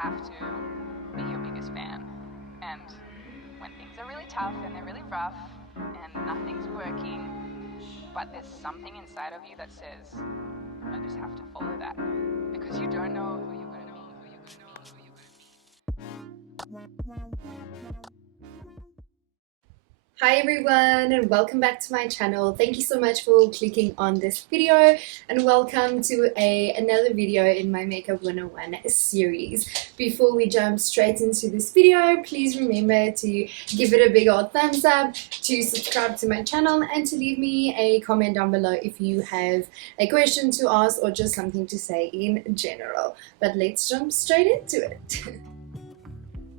have to be your biggest fan. And when things are really tough and they're really rough and nothing's working, but there's something inside of you that says, I just have to follow that, because you don't know who you're going to be, Hi everyone, and welcome back to my channel. Thank you so much for clicking on this video, and welcome to another video in my Makeup 101 series. Before we jump straight into this video, please remember to give it a big old thumbs up, to subscribe to my channel, and to leave me a comment down below if you have a question to ask or just something to say in general. But let's jump straight into it.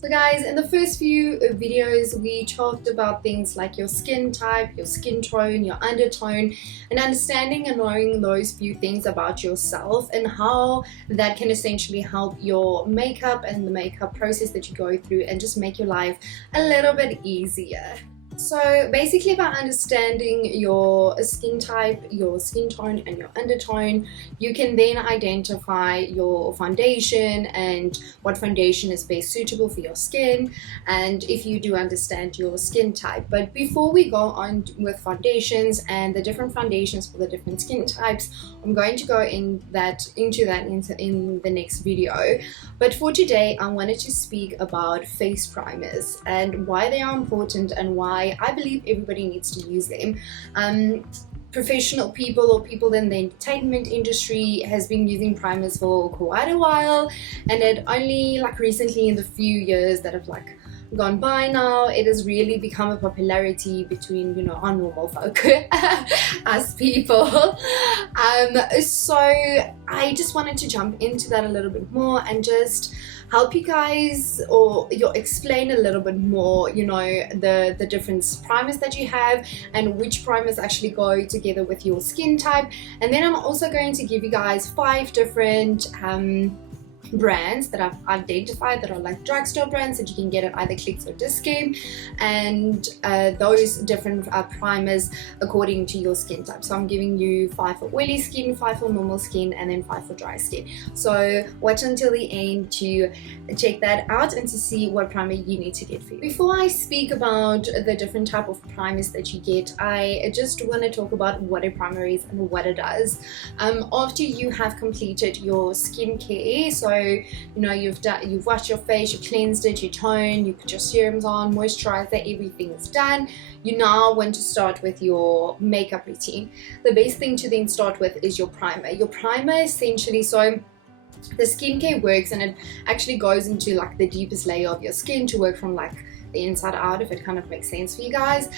So guys, in the first few videos we talked about things like your skin type, your skin tone, your undertone, and understanding and knowing those few things about yourself and how that can essentially help your makeup and the makeup process that you go through and just make your life a little bit easier. So basically, by understanding your skin type, your skin tone, and your undertone, you can then identify your foundation and what foundation is best suitable for your skin, and if you do understand your skin type. But before we go on with foundations and the different foundations for the different skin types, I'm going to go into that in the next video. But for today, I wanted to speak about face primers and why they are important and why I believe everybody needs to use them. Professional people or people in the entertainment industry has been using primers for quite a while, and it only like recently in the few years that have like gone by now, it has really become a popularity between, you know, our normal folk, us people. So I just wanted to jump into that a little bit more and just help you guys or explain a little bit more, you know, the different primers that you have and which primers actually go together with your skin type. And then I'm also going to give you guys 5 different brands that I've identified that are like drugstore brands that you can get at either Clicks or Discount, and those different primers according to your skin type. So I'm giving you 5 for oily skin, 5 for normal skin, and then 5 for dry skin. So watch until the end to check that out and to see what primer you need to get for you. Before I speak about the different type of primers that you get, I just want to talk about what a primer is and what it does. After you have completed your skincare, so you know you've washed your face, you cleansed it, you toned, you put your serums on, moisturizer, everything is done. You now want to start with your makeup routine. The best thing to then start with is your primer. Your primer essentially, so the skincare works and it actually goes into like the deepest layer of your skin to work from like the inside out, if it kind of makes sense for you guys.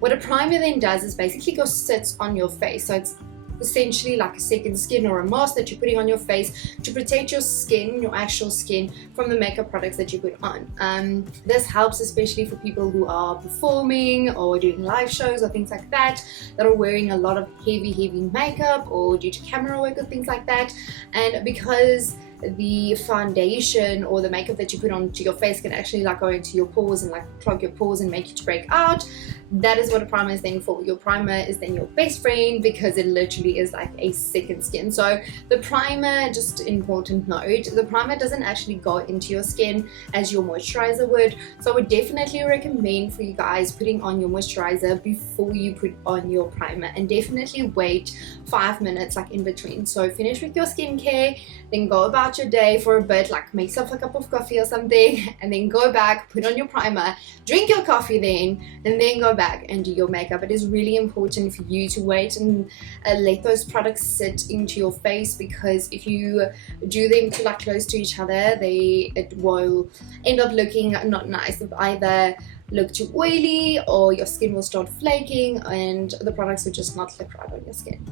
What a primer then does is basically sits on your face, so it's essentially like a second skin or a mask that you're putting on your face to protect your skin, your actual skin, from the makeup products that you put on. This helps especially for people who are performing or doing live shows or things like that are wearing a lot of heavy makeup or due to camera work or things like that. And because the foundation or the makeup that you put onto your face can actually like go into your pores and like clog your pores and make you to break out, that is what a primer is then for. Your primer is then your best friend because it literally is like a second skin. So the primer, just important note, the primer doesn't actually go into your skin as your moisturizer would. So I would definitely recommend for you guys putting on your moisturizer before you put on your primer, and definitely wait 5 minutes like in between. So finish with your skincare, then go about your day for a bit, like make yourself a cup of coffee or something, and then go back, put on your primer, drink your coffee then, and then go back and do your makeup. It is really important for you to wait and let those products sit into your face, because if you do them too like close to each other, it will end up looking not nice. It either look too oily or your skin will start flaking and the products will just not look right on your skin.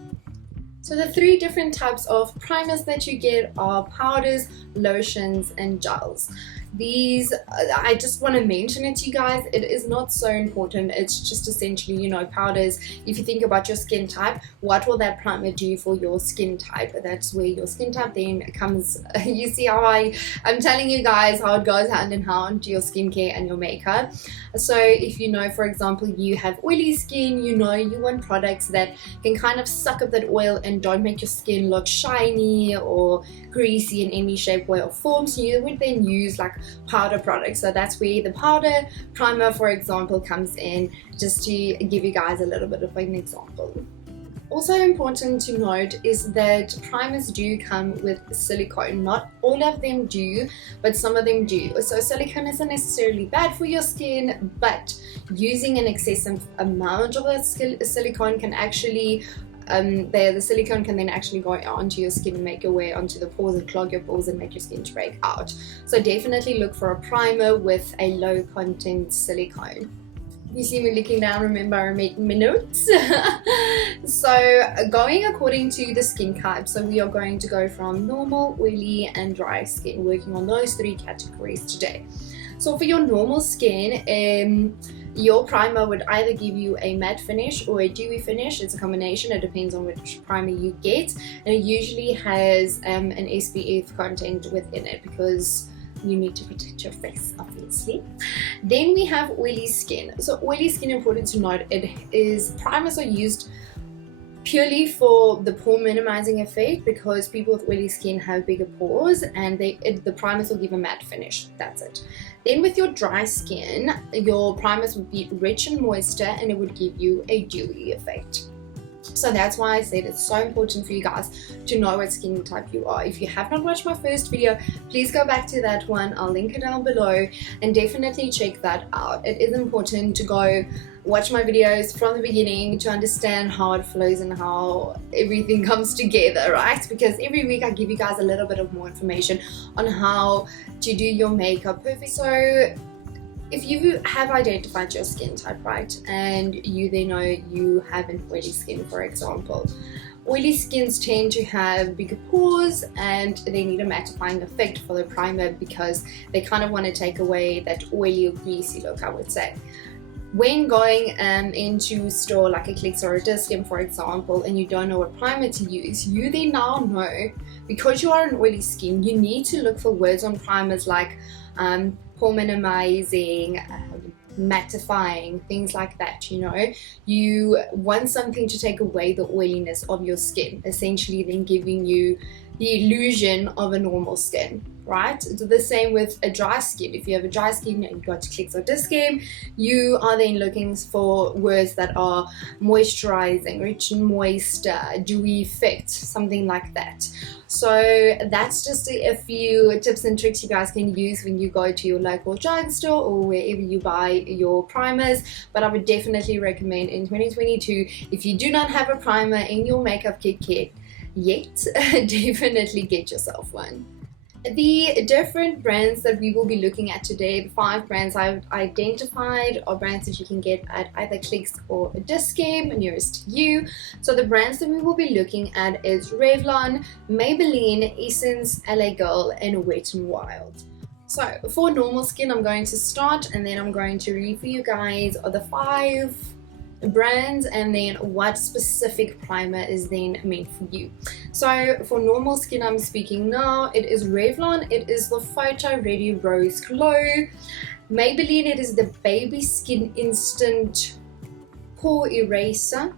So the 3 different types of primers that you get are powders, lotions, and gels. These, I just want to mention it to you guys, it is not so important. It's just essentially, you know, powders. If you think about your skin type, what will that primer do for your skin type? That's where your skin type then comes. You see how I'm telling you guys how it goes hand in hand to your skincare and your makeup. So if you know, for example, you have oily skin, you know you want products that can kind of suck up that oil and don't make your skin look shiny or greasy in any shape, way or form. So you would then use like powder products. So that's where the powder primer, for example, comes in, just to give you guys a little bit of an example. Also important to note is that primers do come with silicone. Not all of them do, but some of them do. So silicone isn't necessarily bad for your skin, but using an excessive amount of that silicone can actually the silicone can then actually go onto your skin and make your way onto the pores and clog your pores and make your skin to break out. So definitely look for a primer with a low content silicone. You see me looking down, remember I made my notes. So going according to the skin type, so we are going to go from normal, oily and dry skin, working on those three categories today. So for your normal skin, your primer would either give you a matte finish or a dewy finish. It's a combination, it depends on which primer you get, and it usually has an SPF content within it because you need to protect your face, obviously. Then we have oily skin. So oily skin, important to note, primers are used purely for the pore minimizing effect because people with oily skin have bigger pores, and the primers will give a matte finish. That's it. Then with your dry skin, your primers would be rich in moisture and it would give you a dewy effect. So that's why I said it's so important for you guys to know what skin type you are. If you have not watched my first video, please go back to that one. I'll link it down below and definitely check that out. It is important to go watch my videos from the beginning to understand how it flows and how everything comes together, right? Because every week I give you guys a little bit of more information on how to do your makeup perfect. So if you have identified your skin type, right, and you then know you have an oily skin, for example, oily skins tend to have bigger pores and they need a mattifying effect for the primer because they kind of want to take away that oily or greasy look, I would say. When going into a store like a Clicks or a Discam, for example, and you don't know what primer to use, you then now know, because you are an oily skin, you need to look for words on primers like pore minimizing, mattifying, things like that. You know, you want something to take away the oiliness of your skin, essentially then giving you the illusion of a normal skin, right? It's the same with a dry skin. If you have a dry skin and you go to Clicks or Discam, you are then looking for words that are moisturizing, rich and moist, dewy effect, something like that. So that's just a few tips and tricks you guys can use when you go to your local drugstore or wherever you buy your primers. But I would definitely recommend in 2022, if you do not have a primer in your makeup kit yet, definitely get yourself one. The different brands that we will be looking at today, the 5 brands I've identified, are brands that you can get at either Clicks or a Discam nearest to you. So the brands that we will be looking at is Revlon, Maybelline, Essence, LA Girl, and Wet n Wild. So for normal skin, I'm going to start and then I'm going to read for you guys the 5 brands and then what specific primer is then meant for you. So for normal skin, I'm speaking now, it is Revlon, it is the Photo Ready Rose Glow. Maybelline, it is the Baby Skin Instant Pore Eraser.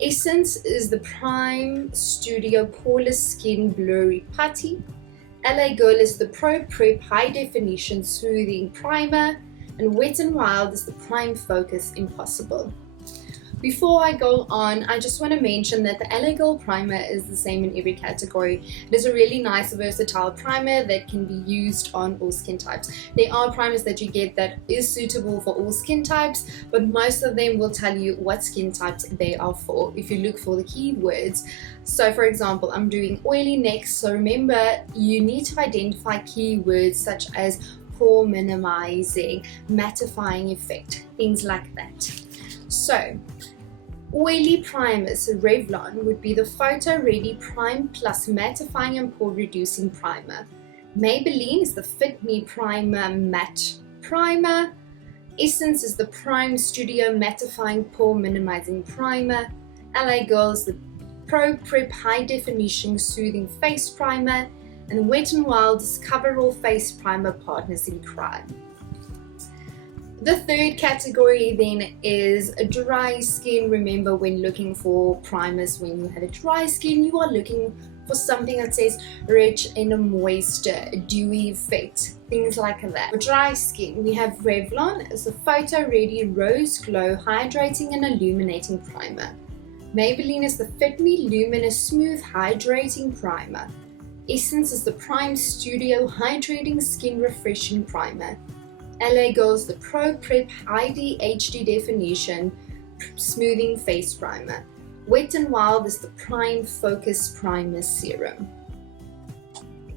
Essence is the Prime Studio Poreless Skin Blurry Putty. LA Girl is the Pro Prep High Definition Soothing Primer. And Wet n Wild is the Prime Focus Impossible. Before I go on, I just want to mention that the LA Girl primer is the same in every category. It is a really nice versatile primer that can be used on all skin types. There are primers that you get that is suitable for all skin types, but most of them will tell you what skin types they are for if you look for the keywords. So for example, I'm doing oily next, so remember you need to identify keywords such as pore minimizing, mattifying effect, things like that. So, oily primers, so Revlon would be the Photo Ready Prime Plus Mattifying and Pore Reducing Primer. Maybelline is the Fit Me Primer Matte Primer. Essence is the Prime Studio Mattifying Pore Minimizing Primer. LA Girl is the Pro Prep High Definition Soothing Face Primer. And Wet n Wild is Coverall Face Primer Partners in Crime. The third category then is dry skin. Remember, when looking for primers, when you have a dry skin, you are looking for something that says rich in moisture, dewy effect, things like that. For dry skin, we have Revlon as a Photo Ready Rose Glow Hydrating and Illuminating Primer. Maybelline is the Fit Me Luminous Smooth Hydrating Primer. Essence is the Prime Studio Hydrating Skin Refreshing Primer. LA Girl is the Pro Prep HD Definition Smoothing Face Primer. Wet n Wild is the Prime Focus Primer Serum.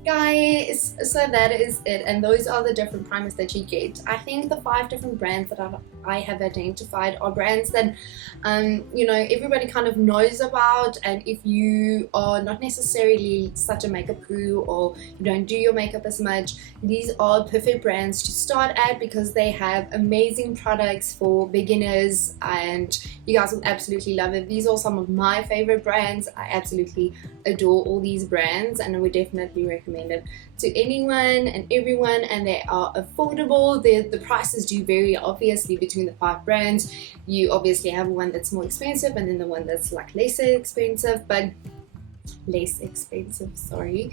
Guys, so that is it, and those are the different primers that you get. I think the 5 different brands that I have identified are brands that you know, everybody kind of knows about, and if you are not necessarily such a makeup guru or you don't do your makeup as much, these are perfect brands to start at because they have amazing products for beginners and you guys will absolutely love it. These are some of my favorite brands. I absolutely adore all these brands and I would definitely recommend it to anyone and everyone, and they are affordable. The prices do vary obviously between the 5 brands. You obviously have one that's more expensive and then the one that's like less expensive, sorry.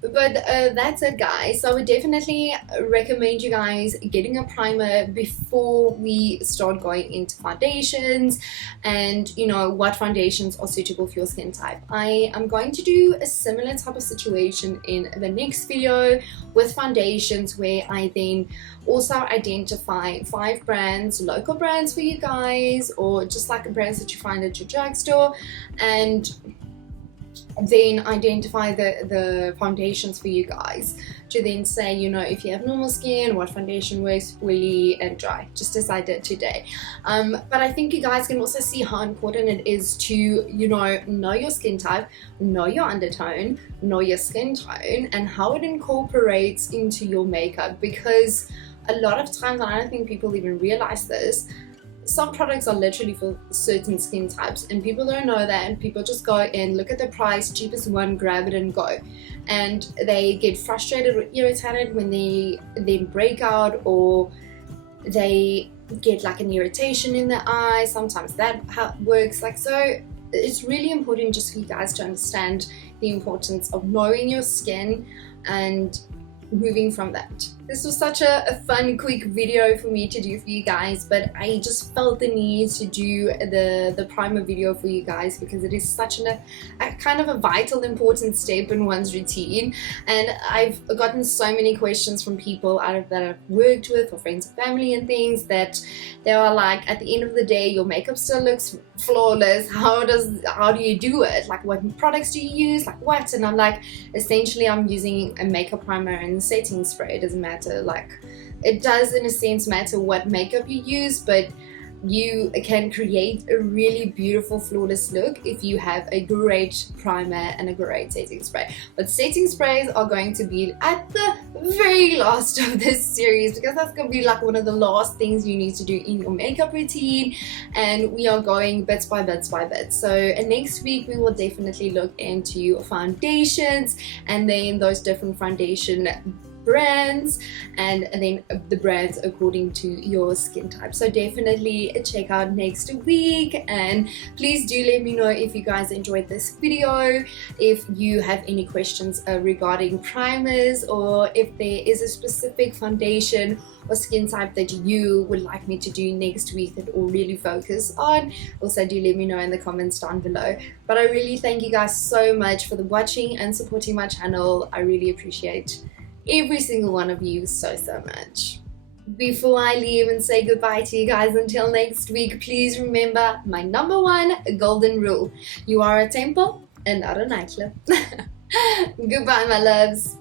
But that's it, guys. So I would definitely recommend you guys getting a primer before we start going into foundations and you know what foundations are suitable for your skin type. I am going to do a similar type of situation in the next video with foundations, where I then also identify 5 brands, local brands for you guys, or just like brands that you find at your drugstore, and then identify the foundations for you guys to then say, you know, if you have normal skin, what foundation works, oily and dry, just as I did today. But I think you guys can also see how important it is to, you know your skin type, know your undertone, know your skin tone, and how it incorporates into your makeup, because a lot of times, and I don't think people even realize this, some products are literally for certain skin types and people don't know that, and people just go in, look at the price, cheapest one, grab it and go, and they get frustrated or irritated when they then break out, or they get like an irritation in the eye. Sometimes that works. Like, so it's really important just for you guys to understand the importance of knowing your skin and moving from that. This was such a fun quick video for me to do for you guys, but I just felt the need to do the primer video for you guys because it is such a kind of a vital important step in one's routine. And I've gotten so many questions from people that I've worked with, or friends and family and things, that they are like, at the end of the day your makeup still looks flawless, how do you do it, like what products do you use, like what? And I'm like, essentially I'm using a makeup primer and setting spray. It doesn't matter, like it does in a sense matter what makeup you use, but you can create a really beautiful flawless look if you have a great primer and a great setting spray. But setting sprays are going to be at the very last of this series, because that's going to be like one of the last things you need to do in your makeup routine, and we are going bits by bits by bits. So next week we will definitely look into foundations and then those different foundation brands, and then the brands according to your skin type. So definitely check out next week, and please do let me know if you guys enjoyed this video, if you have any questions regarding primers, or if there is a specific foundation or skin type that you would like me to do next week that will really focus on. Also do let me know in the comments down below. But I really thank you guys so much for watching and supporting my channel. I really appreciate every single one of you so much. Before I leave and say goodbye to you guys until next week, please remember my #1 golden rule: you are a temple and not a nightclub. Goodbye, my loves.